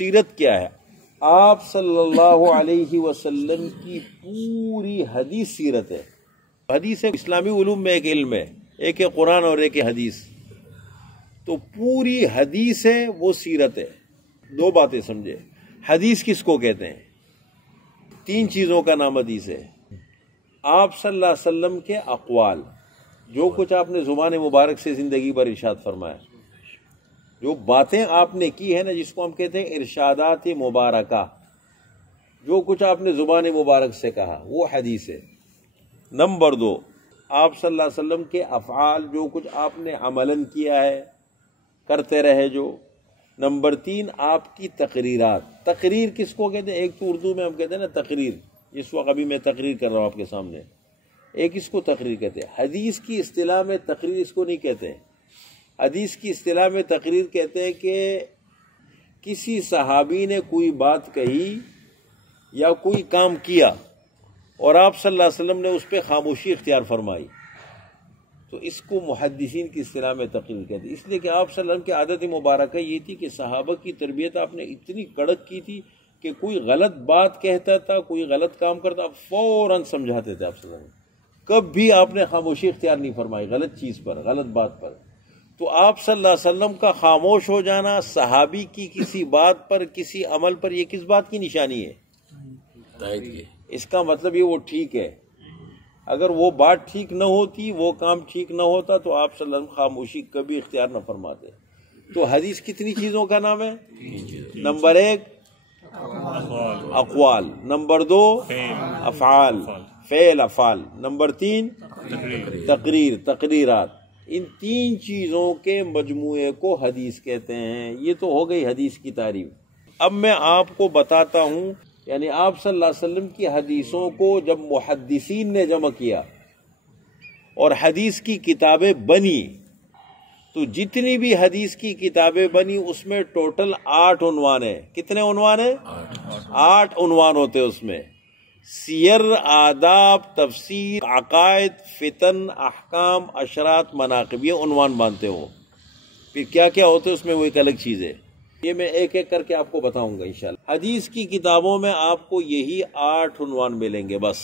سیرت کیا ہے؟ آپ صلی اللہ علیہ وسلم کی پوری حدیث سیرت ہے۔ حدیث اسلامی علوم میں ایک علم ہے، ایک ہے قرآن اور ایک ہے حدیث، تو پوری حدیث ہے وہ سیرت ہے۔ دو باتیں سمجھے، حدیث کس کو کہتے ہیں؟ تین چیزوں کا نام حدیث ہے۔ آپ صلی اللہ علیہ وسلم کے اقوال، جو کچھ آپ نے زبان مبارک سے زندگی پر ارشاد فرمایا، جو باتیں آپ نے کی ہے نا، جس کو ہم کہتے ہیں ارشادات مبارکہ، جو کچھ آپ نے زبان مبارک سے کہا وہ حدیث ہے۔ نمبر دو، آپ صلی اللہ علیہ وسلم کے افعال، جو کچھ آپ نے عملاً کیا ہے، کرتے رہے جو۔ نمبر تین، آپ کی تقریرات۔ تقریر کس کو کہتے ہیں؟ ایک تو اردو میں ہم کہتے ہیں نا تقریر، جس وقت ابھی میں تقریر کر رہا ہوں آپ کے سامنے، ایک اس کو تقریر کہتے ہیں۔ حدیث کی اصطلاح میں تقریر اس کو نہیں کہتے ہیں۔ حدیث کی اصطلاح میں تقریر کہتے ہیں کہ کسی صحابی نے کوئی بات کہی یا کوئی کام کیا اور آپ صلی اللہ علیہ وسلم نے اس پہ خاموشی اختیار فرمائی، تو اس کو محدثین کی اصطلاح میں تقریر کہتے ہیں۔ اس لیے کہ آپ صلی اللہ علیہ وسلم کی عادت مبارکہ یہ تھی کہ صحابہ کی تربیت آپ نے اتنی کڑک کی تھی کہ کوئی غلط بات کہتا تھا، کوئی غلط کام کرتا، آپ فوراً سمجھاتے تھے۔ آپ صلی اللہ علیہ وسلم کبھی آپ نے خاموشی اختیار نہیں فرمائی غلط چیز پر، غلط بات پر۔ تو آپ صلی اللہ علیہ وسلم کا خاموش ہو جانا صحابی کی کسی بات پر، کسی عمل پر، یہ کس بات کی نشانی ہے؟ اس کا مطلب یہ وہ ٹھیک ہے۔ اگر وہ بات ٹھیک نہ ہوتی، وہ کام ٹھیک نہ ہوتا، تو آپ صلی اللہ علیہ وسلم خاموشی کبھی اختیار نہ فرماتے۔ تو حدیث کتنی چیزوں کا نام ہے؟ نمبر ایک اقوال، نمبر دو افعال، فعل افعال، نمبر تین تقریر، تقریرات۔ ان تین چیزوں کے مجموعے کو حدیث کہتے ہیں۔ یہ تو ہو گئی حدیث کی تعریف۔ اب میں آپ کو بتاتا ہوں، یعنی آپ صلی اللہ علیہ وسلم کی حدیثوں کو جب محدثین نے جمع کیا اور حدیث کی کتابیں بنی، تو جتنی بھی حدیث کی کتابیں بنی اس میں ٹوٹل 8 عنوان ہیں۔ کتنے عنوان ہیں؟ 8 عنوان ہوتے اس میں۔ سیر، آداب، تفسیر، عقائد، فتن، احکام، اشرات، مناقب، یہ عنوان باندھتے ہو۔ پھر کیا کیا ہوتے اس میں، وہ ایک الگ چیز ہے، یہ میں ایک ایک کر کے آپ کو بتاؤں گا انشاءاللہ۔ حدیث کی کتابوں میں آپ کو یہی 8 عنوان ملیں گے بس۔